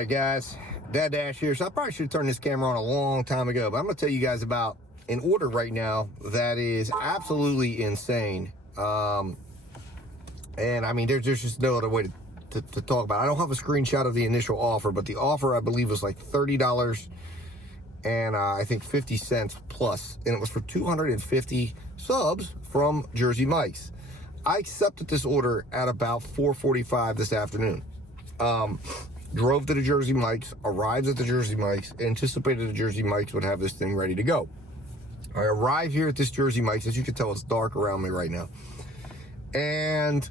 right, guys, DoorDash here. So I probably should have turned this camera on a long time ago, but I'm going to tell you guys about an order right now that is absolutely insane. And I mean, there's just no other way to talk about it. I don't have a screenshot of the initial offer, but the offer, I believe, was like $30 and I think 50 cents plus, and it was for 250 subs from Jersey Mike's. I accepted this order at about 4:45 this afternoon. Drove to the Jersey Mike's, arrived at the Jersey Mike's, anticipated the Jersey Mike's would have this thing ready to go. I arrive here at this Jersey Mike's. As you can tell, it's dark around me right now. And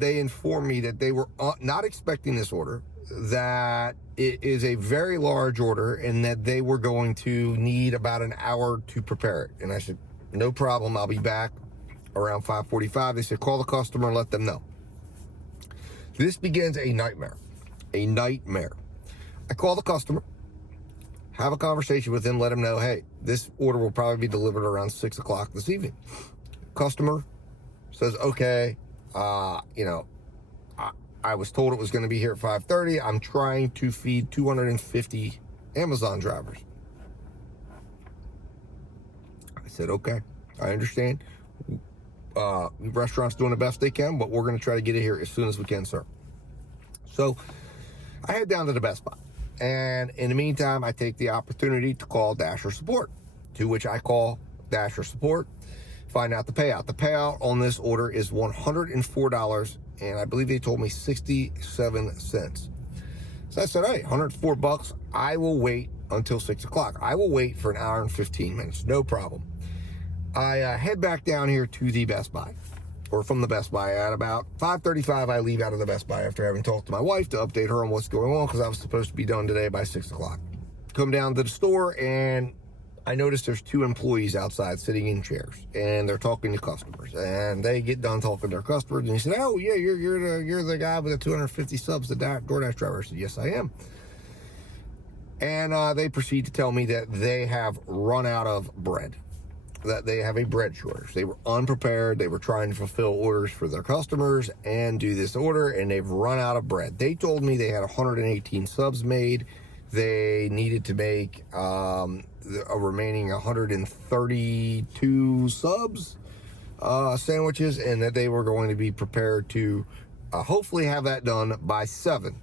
they informed me that they were not expecting this order, that it is a very large order, and that they were going to need about an hour to prepare it. And I said, no problem, I'll be back around 5:45. They said, call the customer and let them know. This begins a nightmare. A nightmare. I call the customer, have a conversation with him, let him know, hey, this order will probably be delivered around 6 o'clock this evening. Customer says, okay, I was told it was going to be here at 5:30. I'm trying to feed 250 Amazon drivers. I said, okay, I understand. Restaurant's doing the best they can, but we're going to try to get it here as soon as we can, sir. So I head down to the Best Buy, and in the meantime, I take the opportunity to call Dasher support, to which I call Dasher support, find out the payout. The payout on this order is $104, and I believe they told me 67 cents. So I said, hey, $104, I will wait until 6 o'clock. I will wait for an hour and 15 minutes, no problem. I head back down here to the Best Buy, or from the Best Buy. At about 5:35, I leave out of the Best Buy after having talked to my wife to update her on what's going on, because I was supposed to be done today by 6 o'clock. Come down to the store, and I notice there's two employees outside sitting in chairs, and they're talking to customers. And they get done talking to their customers, and he said, oh, yeah, you're the guy with the 250 subs, the DoorDash driver. I said, yes, I am. And they proceed to tell me that they have run out of bread, that they have a bread shortage. They were unprepared. They were trying to fulfill orders for their customers and do this order, and they've run out of bread. They told me they had 118 subs made. They needed to make a remaining 132 subs, sandwiches, and that they were going to be prepared to hopefully have that done by 7.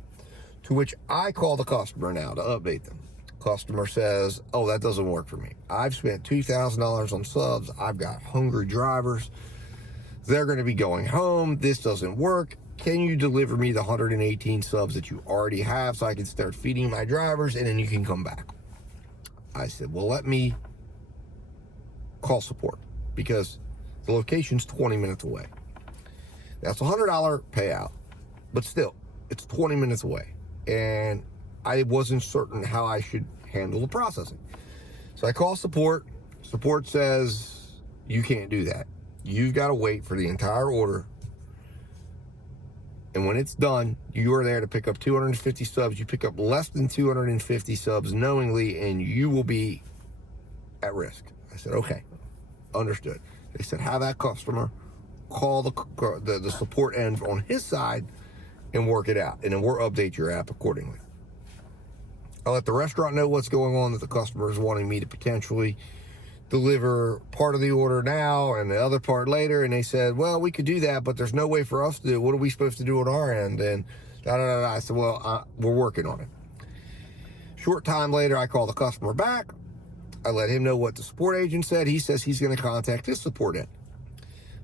To which I call the customer now to update them. Customer says, oh, that doesn't work for me. I've spent $2,000 on subs. I've got hungry drivers. They're going to be going home. This doesn't work. Can you deliver me the 118 subs that you already have so I can start feeding my drivers, and then you can come back? I said, well, let me call support, because the location's 20 minutes away. That's a $100 payout, but still, it's 20 minutes away. And I wasn't certain how I should handle the processing. So I call support. Support says, you can't do that. You've got to wait for the entire order. And when it's done, you are there to pick up 250 subs. You pick up less than 250 subs knowingly, and you will be at risk. I said, okay, understood. They said, have that customer call the support end on his side and work it out, and then we'll update your app accordingly. I let the restaurant know what's going on, that the customer is wanting me to potentially deliver part of the order now and the other part later. And they said, well, we could do that, but there's no way for us to do it. What are we supposed to do on our end? And I said, well, we're working on it. Short time later, I call the customer back. I let him know what the support agent said. He says he's going to contact his support end.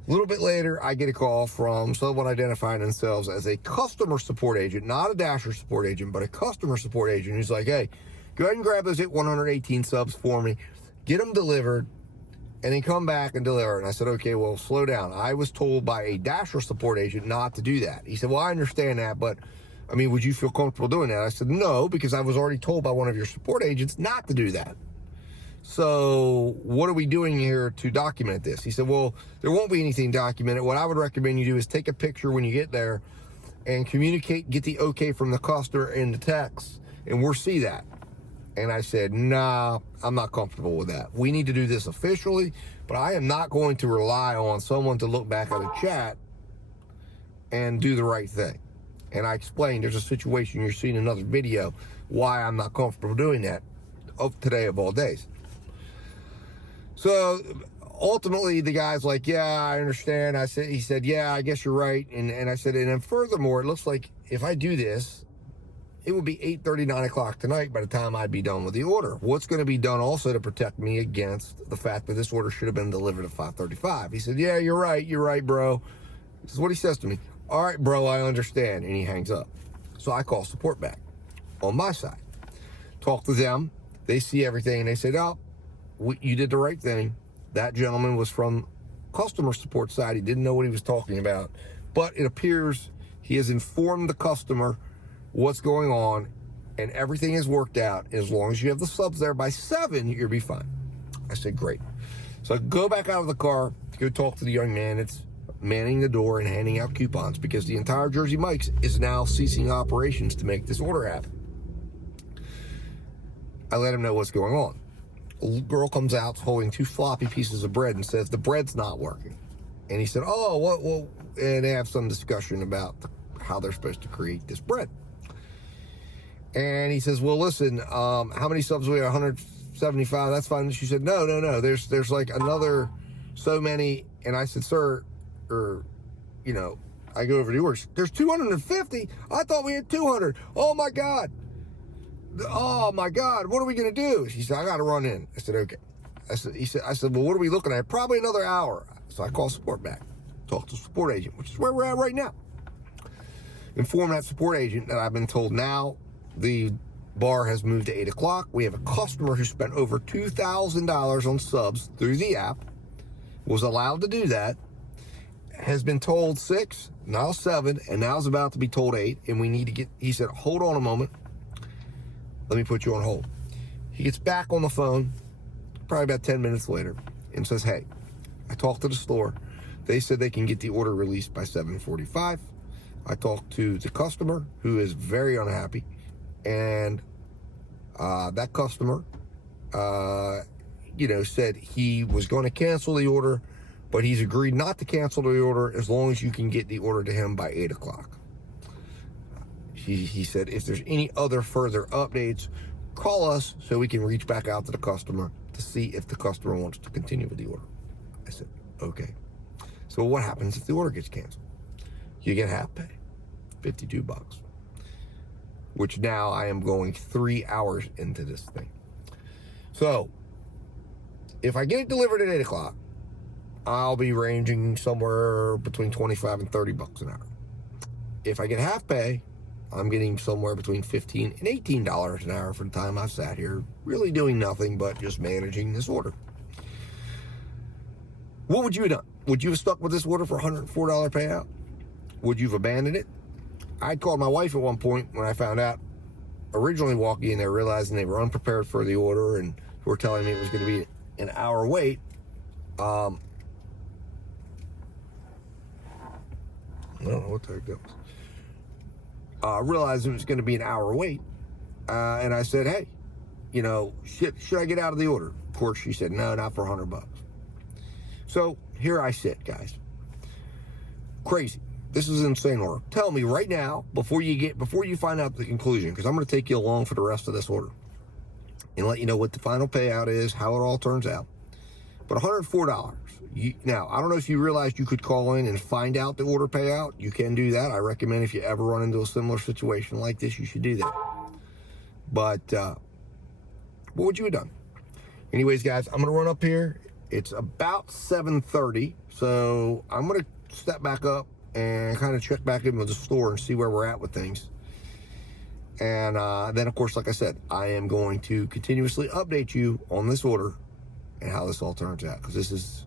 A little bit later, I get a call from someone identifying themselves as a customer support agent, not a Dasher support agent, but a customer support agent, who's like, hey, go ahead and grab those 118 subs for me, get them delivered, and then come back and deliver. And I said, okay, well, slow down. I was told by a Dasher support agent not to do that. He said, well, I understand that, but I mean, would you feel comfortable doing that? I said, no, because I was already told by one of your support agents not to do that. So what are we doing here to document this? He said, well, there won't be anything documented. What I would recommend you do is take a picture when you get there and communicate, get the okay from the customer in the text, and we'll see that. And I said, nah, I'm not comfortable with that. We need to do this officially, but I am not going to rely on someone to look back at a chat and do the right thing. And I explained there's a situation, you're seeing another video, why I'm not comfortable doing that of today of all days. So ultimately the guy's like, yeah, I understand. He said, yeah, I guess you're right. And I said, and then furthermore, it looks like if I do this, it would be 8:30, 9 o'clock tonight by the time I'd be done with the order. What's going to be done also to protect me against the fact that this order should have been delivered at 5:35? He said, yeah, you're right, bro. This is what he says to me. All right, bro, I understand. And he hangs up. So I call support back on my side. Talk to them. They see everything, and they said, oh, you did the right thing. That gentleman was from customer support side. He didn't know what he was talking about. But it appears he has informed the customer what's going on, and everything is worked out. As long as you have the subs there by 7, you'll be fine. I said, great. So I go back out of the car to go talk to the young man that's manning the door and handing out coupons, because the entire Jersey Mike's is now ceasing operations to make this order happen. I let him know what's going on. A little girl comes out holding 2 floppy pieces of bread and says, the bread's not working. And he said, oh, what? Well, and they have some discussion about how they're supposed to create this bread. And he says, well, listen, how many subs do we have? 175. That's fine. And she said, no. There's like another so many. And I said, sir, or, I go over the orders. There's 250. I thought we had 200. Oh my God. What are we going to do? She said, I got to run in. I said, okay. I said, well, what are we looking at? Probably another hour. So I call support back, talk to the support agent, which is where we're at right now. Inform that support agent that I've been told now the bar has moved to 8 o'clock. We have a customer who spent over $2,000 on subs through the app, was allowed to do that, has been told 6, now 7, and now is about to be told 8, and we need to get, he said, hold on a moment. Let me put you on hold. He gets back on the phone, probably about 10 minutes later, and says, hey, I talked to the store. They said they can get the order released by 7:45. I talked to the customer, who is very unhappy, and that customer, said he was going to cancel the order, but he's agreed not to cancel the order as long as you can get the order to him by 8 o'clock. He said, if there's any other further updates, call us so we can reach back out to the customer to see if the customer wants to continue with the order. I said, okay. So what happens if the order gets canceled? You get half pay, $52, which now I am going 3 hours into this thing. So if I get it delivered at 8 o'clock, I'll be ranging somewhere between $25 and $30 an hour. If I get half pay, I'm getting somewhere between $15 and $18 an hour for the time I've sat here, really doing nothing but just managing this order. What would you have done? Would you have stuck with this order for $104 payout? Would you have abandoned it? I called my wife at one point when I found out, originally walking in there, realizing they were unprepared for the order and were telling me it was going to be an hour wait. I don't know what the heck that was. Realized it was going to be an hour wait. And I said, hey, should I get out of the order? Of course, she said, no, not for $100. So here I sit, guys. Crazy. This is an insane order. Tell me right now, before you find out the conclusion, because I'm going to take you along for the rest of this order and let you know what the final payout is, how it all turns out. But $104. Now, I don't know if you realized you could call in and find out the order payout. You can do that. I recommend if you ever run into a similar situation like this, you should do that. But what would you have done? Anyways, guys, I'm going to run up here. It's about 7:30, so I'm going to step back up and kind of check back in with the store and see where we're at with things. And then, of course, like I said, I am going to continuously update you on this order and how this all turns out, because this is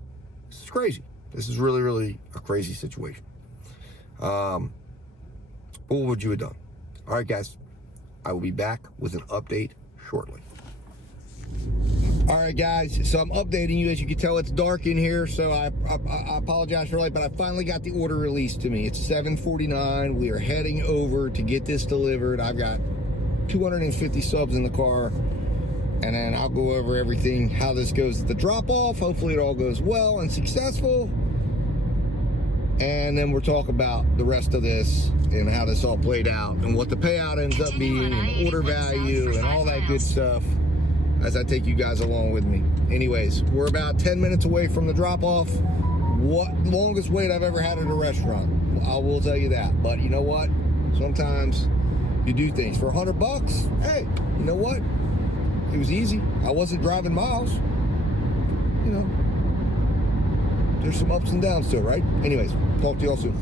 crazy. This is really, really a crazy situation. What would you have done? All right, guys, I will be back with an update shortly. All right, guys, so I'm updating you. As you can tell, it's dark in here, so I apologize for late, but I finally got the order released to me. It's 7:49. We are heading over to get this delivered. I've got 250 subs in the car, and then I'll go over everything, how this goes at the drop-off. Hopefully it all goes well and successful. and then we'll talk about the rest of this and how this all played out and what the payout ends up being and order value and all that good stuff as I take you guys along with me. Anyways, we're about 10 minutes away from the drop-off. What longest wait I've ever had at a restaurant, I will tell you that. But you know what? Sometimes you do things for $100. Hey, you know what? It was easy. I wasn't driving miles. You know, there's some ups and downs to it, right? Anyways, talk to y'all soon.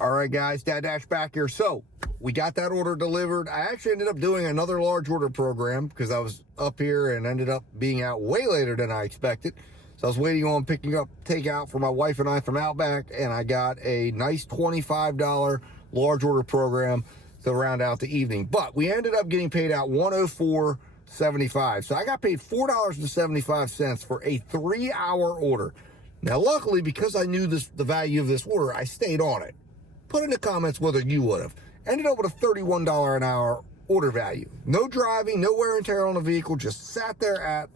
All right, guys, DoorDash back here. So we got that order delivered. I actually ended up doing another large order program because I was up here and ended up being out way later than I expected. So I was waiting on picking up takeout for my wife and I from Outback, and I got a nice $25 large order program to round out the evening. But we ended up getting paid out $104.75. So I got paid $4.75 for a 3-hour order. Now, luckily, because I knew the value of this order, I stayed on it. Put in the comments whether you would have. Ended up with a $31 an hour order value. No driving, no wear and tear on the vehicle, just sat there at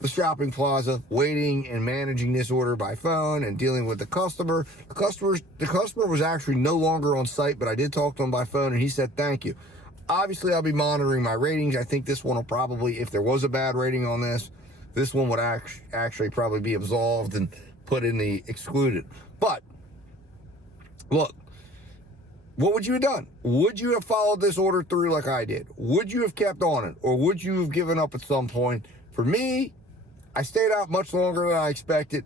the shopping plaza waiting and managing this order by phone and dealing with the customer. The customer was actually no longer on site, but I did talk to him by phone and he said thank you. Obviously, I'll be monitoring my ratings. I think this one will probably, if there was a bad rating on this one would actually probably be absolved and put in the excluded. But look, what would you have done? Would you have followed this order through like I did? Would you have kept on it? Or would you have given up at some point? For me, I stayed out much longer than I expected,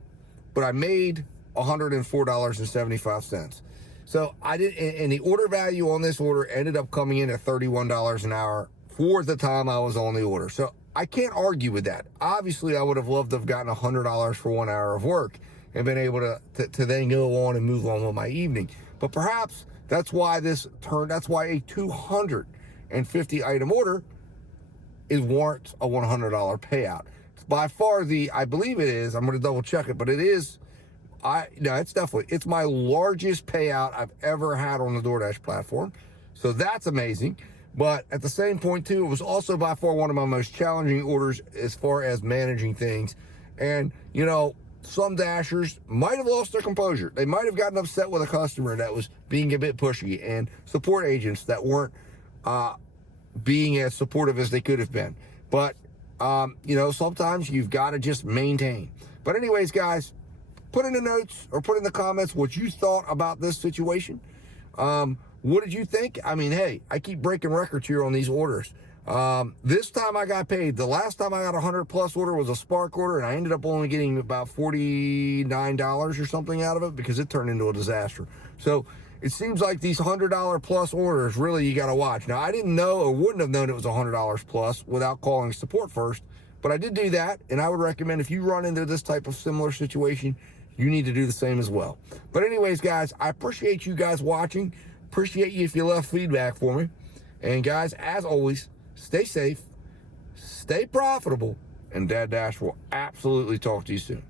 but I made $104.75. So I did, and the order value on this order ended up coming in at $31 an hour for the time I was on the order. So I can't argue with that. Obviously, I would have loved to have gotten $100 for 1 hour of work and been able to then go on and move on with my evening. But perhaps that's why that's why a 250 item order warrants a $100 payout. It's by far I believe it is, I'm going to double check it, but it is, it's my largest payout I've ever had on the DoorDash platform. So that's amazing. But at the same point too, it was also by far one of my most challenging orders as far as managing things. And, you know, some Dashers might have lost their composure. They might have gotten upset with a customer that was being a bit pushy, and support agents that weren't being as supportive as they could have been. But, you know, sometimes you've got to just maintain. But anyways, guys, put in the notes or put in the comments what you thought about this situation. What did you think? I mean, hey, I keep breaking records here on these orders. This time I got paid. The last time I got a 100+ order was a Spark order, and I ended up only getting about $49 or something out of it because it turned into a disaster. So it seems like these $100+ orders, really, you got to watch. Now, I didn't know or wouldn't have known it was $100+ without calling support first, but I did do that, and I would recommend if you run into this type of similar situation, you need to do the same as well. But anyways, guys, I appreciate you guys watching. Appreciate you if you left feedback for me. And guys, as always, stay safe, stay profitable, and DoorDash will absolutely talk to you soon.